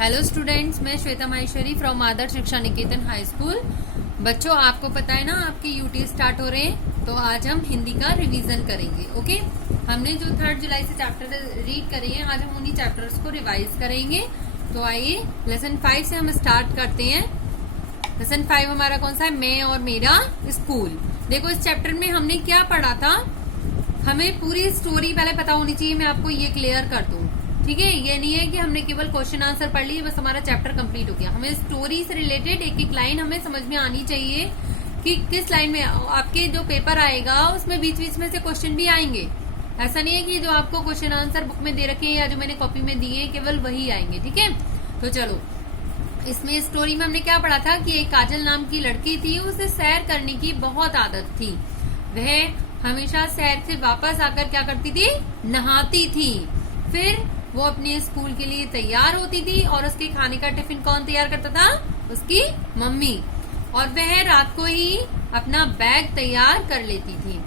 Hello students, मैं Shweta Maheshwari from आदर्श शिक्षा निकेतन high school. बच्चों, आपको पता है ना आपके यूटी स्टार्ट हो रहे हैं, तो आज हम हिंदी का रिवीजन करेंगे। ओके, हमने जो 3 जुलाई से चैप्टर रीड करे हैं, आज हम उन्हीं चैप्टर्स को रिवाइज करेंगे। तो आइए लेसन 5 से हम स्टार्ट करते हैं। लेसन 5 हमारा कौन सा है? मैं और मेरा स्कूल। देखो, इस चैप्टर में हमने क्या पढ़ा था, हमें पूरी स्टोरी पहले पता होनी चाहिए। मैं आपको ये क्लियर कर दूं, ठीक है? ये नहीं है कि हमने केवल क्वेश्चन आंसर पढ़ लिए बस हमारा चैप्टर कंप्लीट हो गया। हमें स्टोरी से रिलेटेड एक एक लाइन हमें समझ में आनी चाहिए कि किस लाइन में आपके जो पेपर आएगा उसमें बीच बीच में से क्वेश्चन भी आएंगे। ऐसा नहीं है कि जो आपको क्वेश्चन आंसर बुक में दे रखे हैं या जो मैंने कॉपी में दिए हैं केवल वही आएंगे, ठीक है? तो चलो, इसमें स्टोरी में हमने क्या पढ़ा था कि एक काजल नाम की लड़की थी, उसे सैर करने की बहुत आदत थी। वह हमेशा सैर से वापस आकर क्या करती थी? नहाती थी। फिर वो अपने स्कूल के लिए तैयार होती थी और उसके खाने का टिफिन कौन तैयार करता था? उसकी मम्मी। और वह रात को ही अपना बैग तैयार कर लेती थी।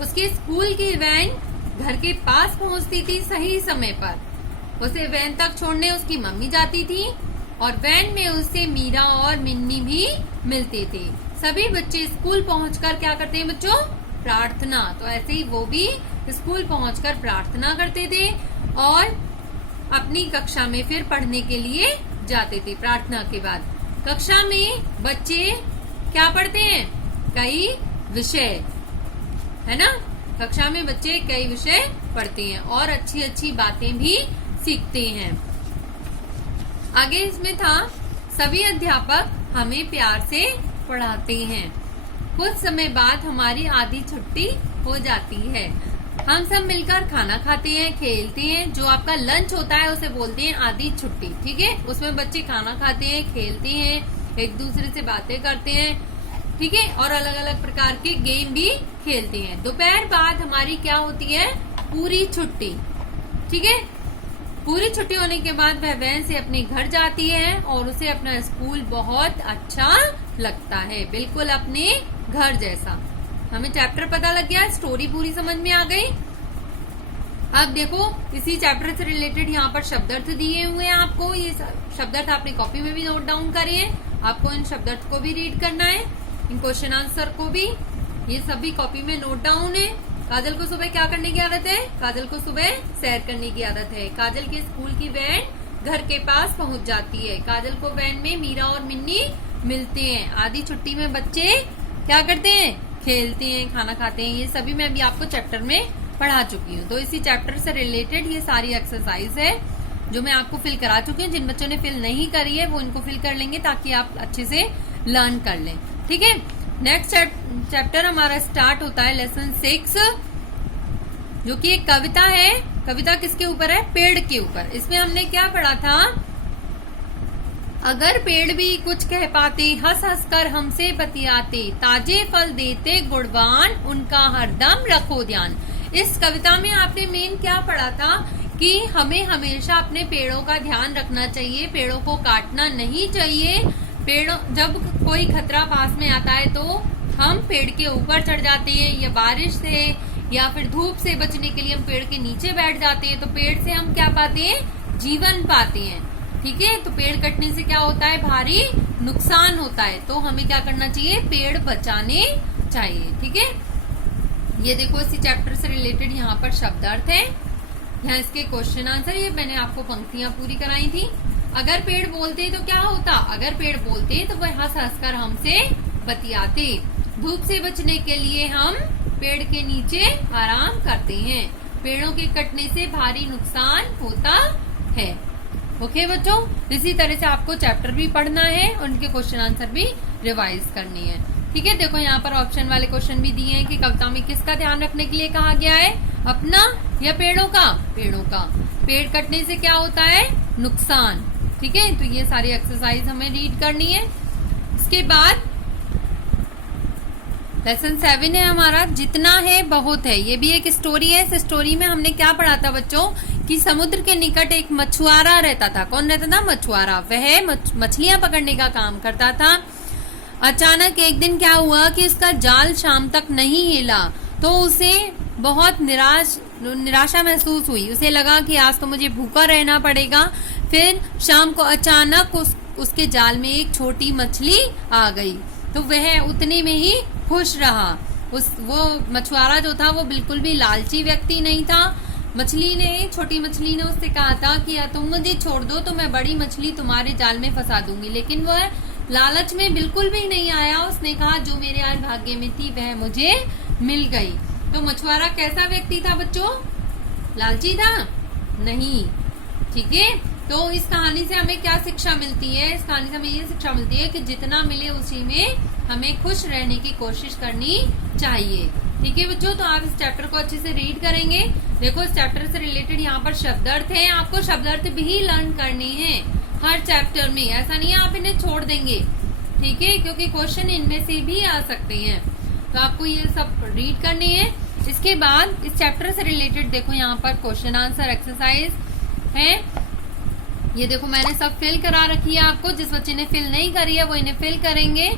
उसके स्कूल की वैन घर के पास पहुंचती थी सही समय पर। उसे वैन तक छोड़ने उसकी मम्मी जाती थी और वैन में उससे मीरा और मिन्नी भी मिलते थे। सभी बच्चे स्कूल पहुंचकर क्या करते हैं बच्चों? प्रार्थना। तो ऐसे ही वो भी स्कूल पहुंचकर प्रार्थना करते थे और अपनी कक्षा में फिर पढ़ने के लिए जाते थे। प्रार्थना के बाद कक्षा में बच्चे क्या पढ़ते हैं? कई विषय, है ना? कक्षा में बच्चे कई विषय पढ़ते हैं और अच्छी अच्छी बातें भी सीखते हैं। आगे इसमें था, सभी अध्यापक हमें प्यार से पढ़ाते हैं। कुछ समय बाद हमारी आधी छुट्टी हो जाती है। हम सब मिलकर खाना खाते हैं, खेलते हैं। जो आपका लंच होता है उसे बोलते हैं आधी छुट्टी, ठीक है? उसमें बच्चे खाना खाते हैं, खेलते हैं, एक दूसरे से बातें करते हैं, ठीक है? और अलग अलग प्रकार के गेम भी खेलते हैं। दोपहर बाद हमारी क्या होती है? पूरी छुट्टी, ठीक है? पूरी छुट्टी होने के बाद वह वैन से अपने घर जाती है और उसे अपना स्कूल बहुत अच्छा लगता है, बिल्कुल अपने घर जैसा। हमें चैप्टर पता लग गया, स्टोरी पूरी समझ में आ गई। अब देखो, इसी चैप्टर से रिलेटेड यहाँ पर शब्दार्थ दिए हुए हैं आपको। ये शब्दार्थ आपने कॉपी में भी नोट डाउन करे हैं। आपको इन शब्दार्थ को भी रीड करना है, इन क्वेश्चन आंसर को भी। ये सभी कॉपी में नोट डाउन है। काजल को सुबह क्या करने की आदत है? काजल को सुबह सैर करने की आदत है। काजल के स्कूल की वैन घर के पास पहुंच जाती है। काजल को वैन में मीरा और मिन्नी मिलते हैं। आधी छुट्टी में बच्चे क्या करते हैं? खेलते हैं, खाना खाते हैं। ये सभी मैं अभी आपको चैप्टर में पढ़ा चुकी हूँ। तो इसी चैप्टर से रिलेटेड ये सारी एक्सरसाइज है जो मैं आपको फिल करा चुकी हूँ। जिन बच्चों ने फिल नहीं करी है वो इनको फिल कर लेंगे ताकि आप अच्छे से लर्न कर लें, ठीक है? नेक्स्ट चैप्टर हमारा स्टार्ट होता है लेसन 6, जो कि एक कविता है। कविता किसके ऊपर है? पेड़ के ऊपर। इसमें हमने क्या पढ़ा था? अगर पेड़ भी कुछ कह पाते, हंस हंस कर हमसे बतियाते, ताजे फल देते गुणवान, उनका हरदम रखो ध्यान। इस कविता में आपने मेन क्या पढ़ा था कि हमें हमेशा अपने पेड़ों का ध्यान रखना चाहिए, पेड़ों को काटना नहीं चाहिए। पेड़ों, जब कोई खतरा पास में आता है तो हम पेड़ के ऊपर चढ़ जाते हैं, या बारिश से या फिर धूप से बचने के लिए हम पेड़ के नीचे बैठ जाते हैं। तो पेड़ से हम क्या पाते हैं? जीवन पाते हैं, ठीक है? तो पेड़ कटने से क्या होता है? भारी नुकसान होता है। तो हमें क्या करना चाहिए? पेड़ बचाने चाहिए, ठीक है? ये देखो, इसी चैप्टर से रिलेटेड यहाँ पर शब्दार्थ है, यहाँ इसके क्वेश्चन आंसर। ये मैंने आपको पंक्तियां पूरी कराई थी। अगर पेड़ बोलते तो क्या होता? अगर पेड़ बोलते तो वह हंस हंस कर हमसे बतियाते। धूप से बचने के लिए हम पेड़ के नीचे आराम करते हैं। पेड़ों के कटने से भारी नुकसान होता है। ओके बच्चों, इसी तरह से आपको चैप्टर भी पढ़ना है और उनके क्वेश्चन आंसर भी रिवाइज करनी है, ठीक है? देखो, यहाँ पर ऑप्शन वाले क्वेश्चन भी दिए हैं कि कविता में किसका ध्यान रखने के लिए कहा गया है? अपना या पेड़ों का? पेड़ों का। पेड़ कटने से क्या होता है? नुकसान, ठीक है? तो ये सारी एक्सरसाइज हमें रीड करनी है। इसके बाद लेसन 7 है हमारा, जितना है बहुत है। ये भी एक स्टोरी है। इस स्टोरी में हमने क्या पढ़ा था बच्चों कि समुद्र के निकट एक मछुआरा रहता था। कौन रहता था? मछुआरा। वह मछलियां पकड़ने का काम करता था। अचानक एक दिन क्या हुआ कि उसका जाल शाम तक नहीं हिला, तो उसे बहुत निराशा महसूस हुई। उसे लगा कि आज तो मुझे भूखा रहना पड़ेगा। फिर शाम को अचानक उसके जाल में एक छोटी मछली आ गई, तो वह उतने में ही खुश रहा। वो मछुआरा जो था वो बिल्कुल भी लालची व्यक्ति नहीं था। छोटी मछली ने उससे कहा था कि या तुम मुझे छोड़ दो तो मैं बड़ी मछली तुम्हारे जाल में फंसा दूंगी, लेकिन वह लालच में बिल्कुल भी नहीं आया। उसने कहा जो मेरे आज भाग्य में थी वह मुझे मिल गई। तो मछुआरा कैसा व्यक्ति था बच्चों? लालची था? नहीं। ठीक है, तो इस कहानी से हमें क्या शिक्षा मिलती है? इस कहानी से हमें ये शिक्षा मिलती है कि जितना मिले उसी में हमें खुश रहने की कोशिश करनी चाहिए। ठीक है बच्चों, तो आप इस चैप्टर को अच्छे से रीड करेंगे। देखो इस चैप्टर से रिलेटेड यहाँ पर शब्दार्थ है, आपको शब्दार्थ भी लर्न करने हैं हर चैप्टर में, ऐसा नहीं है आप इन्हें छोड़ देंगे। ठीक है, क्योंकि क्वेश्चन इनमें से भी आ सकते हैं, तो आपको ये सब रीड करने हैं। इसके बाद इस चैप्टर से रिलेटेड देखो यहाँ पर क्वेश्चन आंसर एक्सरसाइज है। ये देखो मैंने सब फिल करा रखी है आपको। जिस बच्चे ने फिल नहीं करी है वो इन्हें फिल करेंगे,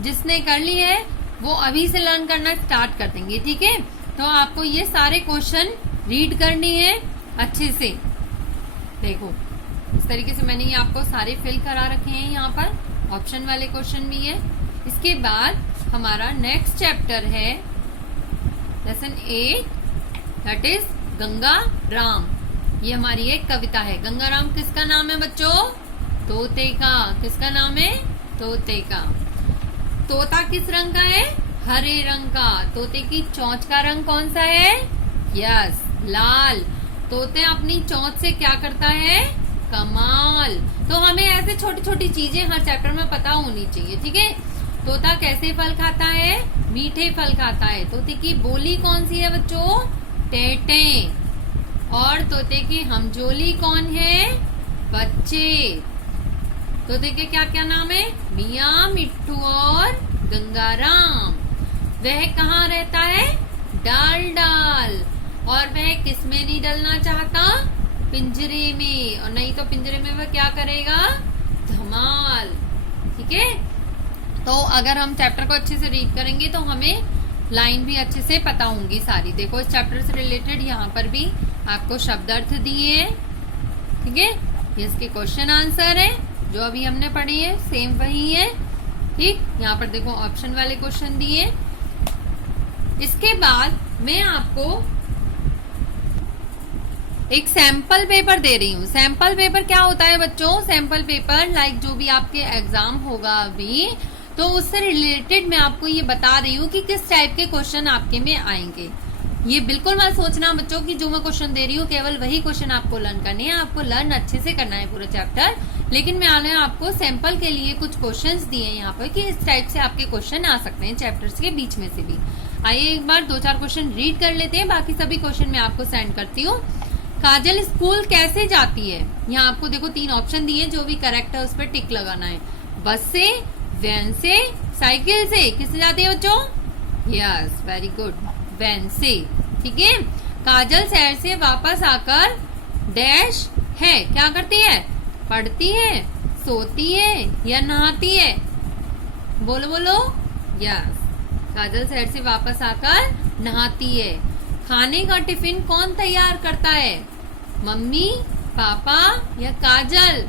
जिसने कर ली है वो अभी से लर्न करना स्टार्ट कर देंगे। ठीक है, तो आपको ये सारे क्वेश्चन रीड करने हैं अच्छे से। देखो इस तरीके से मैंने ये आपको सारे फिल करा रखे हैं, यहाँ पर ऑप्शन वाले क्वेश्चन भी है। इसके बाद हमारा नेक्स्ट चैप्टर है lesson 8, that is Ganga Ram. ये हमारी एक कविता है। गंगा राम किसका नाम है बच्चों? तोते का। किसका नाम है? तोते का। तोता किस रंग का है? हरे रंग का। तोते की चोंच का रंग कौन सा है? यस, लाल। तोते अपनी चोंच से क्या करता है? कमाल। तो हमें ऐसे छोटी छोटी चीजें हर चैप्टर में पता होनी चाहिए। ठीक है, तोता कैसे फल खाता है? मीठे फल खाता है। तोते की बोली कौन सी है बच्चों? टेटे। और तोते की हमजोली कौन है? बच्चे। तोते के क्या क्या नाम है? मियाँ, मिट्टू और गंगाराम। वह कहाँ रहता है? डाल डाल। और वह किस में नहीं डलना चाहता? पिंजरे में। और नहीं तो पिंजरे में वह क्या करेगा? धमाल। ठीक है, तो अगर हम चैप्टर को अच्छे से रीड करेंगे तो हमें लाइन भी अच्छे से पता होंगी सारी। देखो इस चैप्टर से रिलेटेड यहाँ पर भी आपको शब्दार्थ दिए हैं। ठीक है, ये इसके क्वेश्चन आंसर है जो अभी हमने पढ़ी है, सेम वही है। ठीक, यहाँ पर देखो ऑप्शन वाले क्वेश्चन दिए। इसके बाद मैं आपको एक सैंपल पेपर दे रही हूँ। सैंपल पेपर क्या होता है बच्चों? सैंपल पेपर लाइक जो भी आपके एग्जाम होगा अभी, तो उससे रिलेटेड मैं आपको ये बता रही हूँ कि किस टाइप के क्वेश्चन आपके में आएंगे। ये बिल्कुल मत सोचना बच्चों कि जो मैं क्वेश्चन दे रही हूँ केवल वही क्वेश्चन आपको लर्न करने हैं। आपको लर्न अच्छे से करना है पूरा चैप्टर, लेकिन मैंने आपको सैंपल के लिए कुछ क्वेश्चंस दिए हैं यहाँ पर कि इस टाइप से आपके क्वेश्चन आ सकते हैं चैप्टर्स के बीच में से भी। आइए एक बार 2-4 क्वेश्चन रीड कर लेते हैं, बाकी सभी क्वेश्चन मैं आपको सेंड करती हूँ। काजल स्कूल कैसे जाती है? यहाँ आपको देखो 3 ऑप्शन दिए, जो भी करेक्ट है उस पर टिक लगाना है। बस से, वैन से, साइकिल से। किससे जाती है बच्चों? यस, वेरी गुड, वैन से। ठीक है, काजल शहर से वापस आकर डैश है, क्या करती है? पढ़ती है, सोती है या नहाती है? बोलो बोलो। यस, काजल शहर से वापस आकर नहाती है। खाने का टिफिन कौन तैयार करता है? मम्मी, पापा या काजल?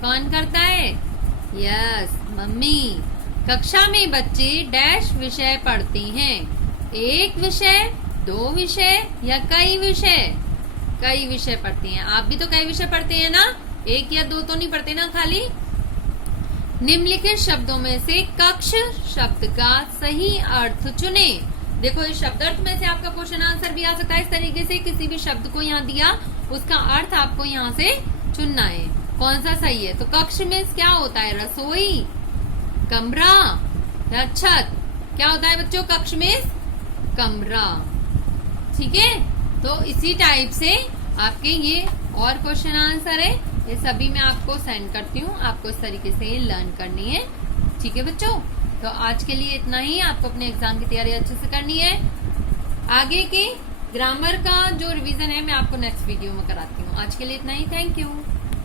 कौन करता है? Yes, mummy. कक्षा में बच्चे डैश विषय पढ़ते हैं? एक विषय, 2 विषय या कई विषय? कई विषय पढ़ते हैं। आप भी तो कई विषय पढ़ते हैं ना, 1 या 2 तो नहीं पढ़ते ना खाली। निम्नलिखित शब्दों में से कक्ष शब्द का सही अर्थ चुने। देखो इस शब्दार्थ में से आपका क्वेश्चन आंसर भी आ सकता है। इस तरीके से किसी भी शब्द को यहाँ दिया, उसका अर्थ आपको यहाँ से चुनना है कौन सा सही है। तो कक्ष में क्या होता है? रसोई, कमरा या छत? क्या होता है बच्चों कक्ष में? कमरा। ठीक है, तो इसी टाइप से आपके ये और क्वेश्चन आंसर है, ये सभी मैं आपको सेंड करती हूँ। आपको इस तरीके से लर्न करनी है। ठीक है बच्चों, तो आज के लिए इतना ही। आपको अपने एग्जाम की तैयारी अच्छे से करनी है। आगे की ग्रामर का जो रिवीजन है मैं आपको नेक्स्ट वीडियो में कराती हूँ। आज के लिए इतना ही। Thank you.